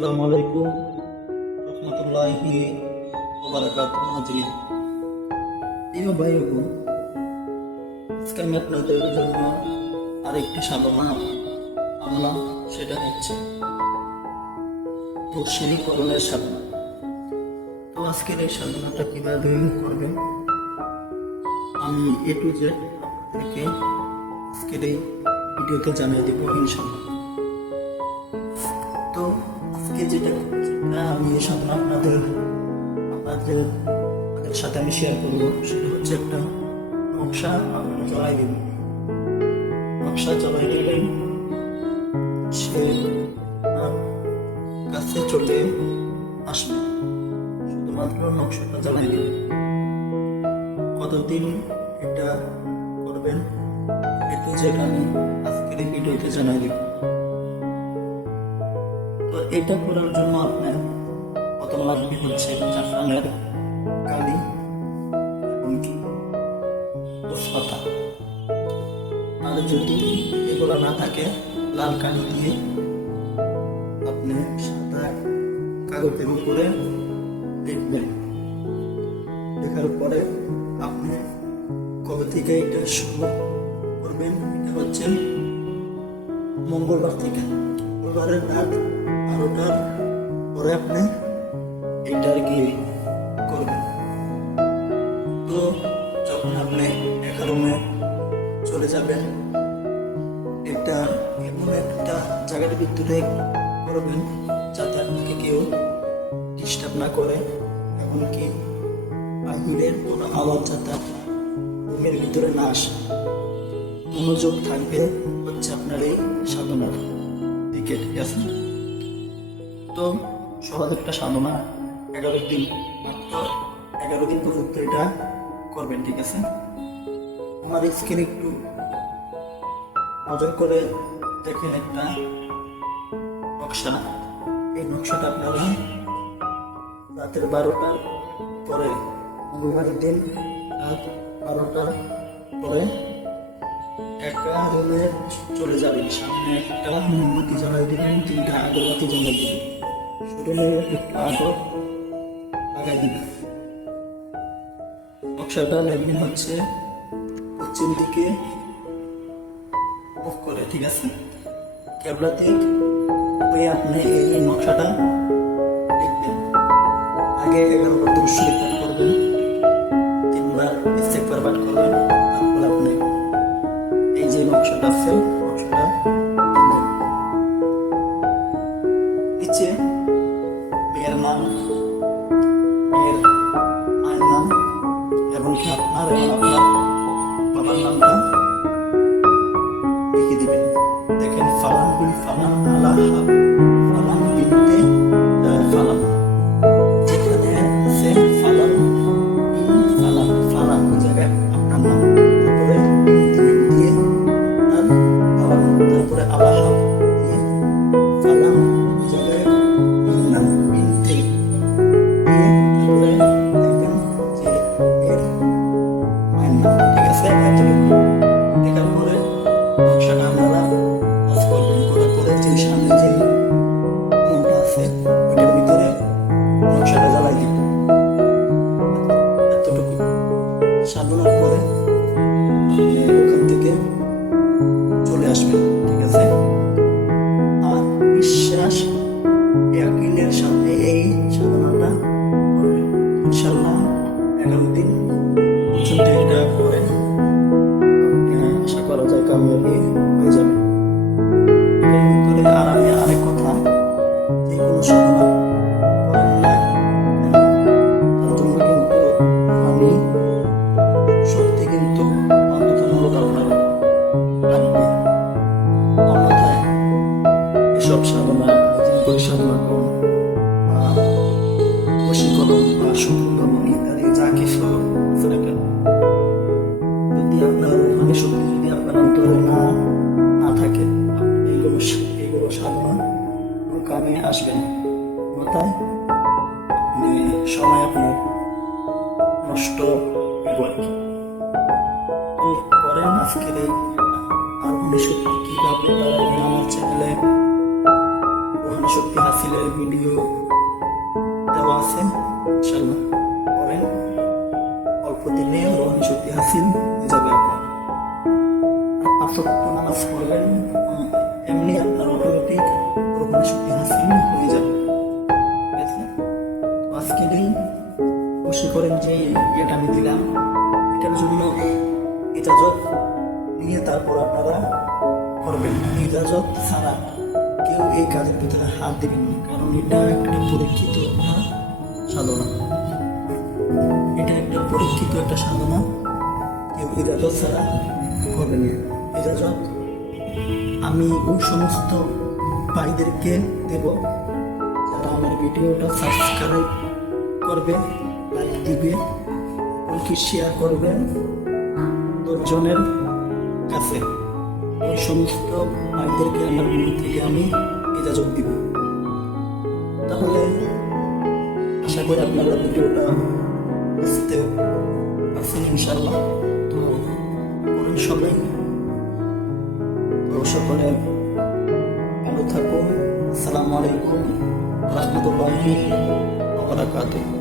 আসসালামু আলাইকুম রহমতুল্লাহি ওয়া বারাকাতুহু। হাজিরিন, প্রিয় ভাই ও বোন, আজকে আমি আপনাদের জন্য আরেকটি সাধনা আনলাম। সেটা হচ্ছে বশীকরণের সাধনা। তো আজকের এই সাধনাটা কিভাবে করবেন আমি A to Z আপনাদেরকে আজকের এই ভিডিওতে জানিয়ে দেবো ইনশাআল্লাহ। তো আজকে যেটা আমি এই সাধনা আপনাদের সাথে আমি শেয়ার করবো, সেটা হচ্ছে একটা নকশা জড়াই দেবেন। নকশা জড়াই দেবেন, সে কাছে চলে আসবে, শুধুমাত্র নকশাটা জ্বালাই দেবেন। কতদিন এটা করবেন একটু যেটা আমি আজকের এই ভিডিওতে জানাই দেব। তো এটা করার জন্য আপনার প্রথম লাগবে হচ্ছে জাফরানের কালি এবং তেজপাতা। আর যদি এগুলো না থাকে, লাল কালি দিয়ে আপনি সাদা কাগজের উপরে লিখবেন। লেখার পরে আপনি কবে থেকে এটা শুরু করবেন, এটা হচ্ছে মঙ্গলবার থেকে। মঙ্গলবারের রাত 12টার পরে আপনি এটা আর কি করবেন। তো যখন আপনি 11 মে চলে যাবেন, এটা এমন একটা জায়গার ভিতরে করবেন যাতে আপনাকে কেউ ডিস্টার্ব না করে, এমনকি বাহিরের কোনো আওয়াজ যাতে রুমের ভিতরে না আসে। মনোযোগ থাকবে হচ্ছে আপনার এই সাধনার দিকে, ঠিক আছে? তো সহজ একটা সাধনা, 11 দিন, মাত্র 11 দিন পর্যন্ত এটা করবেন, ঠিক আছে? আমার স্ক্রিনে একটু নজর করে দেখেন একটা নকশা। এই নকশাটা আপনারা রাতের 12টার পরে, মঙ্গলবারের দিন রাত 12টার পরে একটা রুমে চলে যাবেন। সামনে একটা মোমবাতি জ্বালাই দেবেন, 3টা আগরবাতি জ্বালাই দেবেন, শরীরে একটু আগর লাগাই দেবেন। নকশাটা লাগবেন হচ্ছে পশ্চিম দিকে মুখ করে, ঠিক আছে? কেবলা দিক হয়ে আপনি এই নকশাটা লিখবেন। আগে 11 বার দুরূদ শরীফ পাঠ করবেন, 3বার ইস্তেগফার পাঠ করবেন। তারপর আপনি এই যে নকশাটা আছে, নকশাটা নিচে মেয়ের নাম, মেয়ের মায়ের নাম এবং কি আপনার বাবার নামটা লিখে দিবেন। দেখেন, ফালান বিন ফালান আলা ফালান বিনতে ফালান, যেখানে আছে ফালান বিন ফালান, ফালান ওই জায়গায় আপনার নাম, তারপরে দিয়ে আর ফালান, তারপরে আলা দিয়ে ফালান জায়গায় নাম বিনতে দিয়ে, তারপরে দেখবেন যে এর মায়ের নাম, ঠিক আছে? দেখার পরে নকশাটা আপনারা কাজ করবেন। করার পরে যে সামনে যে রুমটা আছে ওইটার ভিতরে নকশাটা জ্বালাই দিবেন। এতটুকু সাধনার পরে আপনি ওখান থেকে চলে আসবেন, ঠিক আছে? আর বিশ্বাস ইয়াকিনের সাথে এই সাধনাটা করবেন। ইনশাআল্লাহ 11 দিন পর্যন্ত এটা করে আশা করা যায় কামিয়াবি হয়ে যাবে। এর ভিতরে আর আমি আরেক কথা, যে কোনো সাধনা করেন না তার জন্য কিন্তু আমি সত্যি কিন্তু বাধ্যতামূলক আপনার লাগবে। অন্যথায় এসব সাধনা, সাধনা করুন, বশীকরণ বা শত্রুদমন ইত্যাদি যা কিছু আছে না কেন, যদি আপনার রুহানি শক্তি যদি আপনার অন্তরে না থাকে, আপনি এইগুলো সাধনা কামে আসবেন। মাথায় সময় আপনার নষ্ট হবে আর কি। তো করেন আজকের এই রুহানি শক্তি কীভাবে বাড়াবেন, আমার চ্যানেলে রুহানি শক্তি হাসিলের ভিডিও দেওয়া আছে, ইনশাল্লাহ পরে অল্প দিনে রোহানি শক্তি হাসিল হয়ে যাবে আপনার। আর 5 ওয়াক্ত নামাজ পড়বেন, এমনি আপনার অটোমেটিক রোহানি শক্তি হাসিল হয়ে যাবে। ঠিক আছে? তো আজকে দিন খুশি করেন যে এটা আমি দিলাম, এটার জন্য ইজাজত নিয়ে তারপর আপনারা করবেন। ইজাজত ছাড়া কেউ এই কাজের ভিতরে হাত দেবেন না, কারণ এটা একটা পরীক্ষিত একটা সাধনা। এটা একটা পরীক্ষিত একটা সাধনা, কেউ ইজাজত ছাড়া করবেন না। ইজাজত আমি ওই সমস্ত ভাইদেরকে দেব যারা আমার ভিডিওটা সাবস্ক্রাইব করবে, লাইক দিবে, এমনকি শেয়ার করবেন 10 জনের কাছে। ওই সমস্ত ভাইদেরকে আমার মন থেকে আমি ইজাজত দিব। তাহলে আশা করি আপনারা ভিডিওটা বুঝতে পারছেন ইনশাল্লাহ। তো করেন সবাই, তো সকলে ভালো থাকুন। আসসালামু আলাইকুম ওয়া রাহমাতুল্লাহি ওয়া বারাকাতুহু।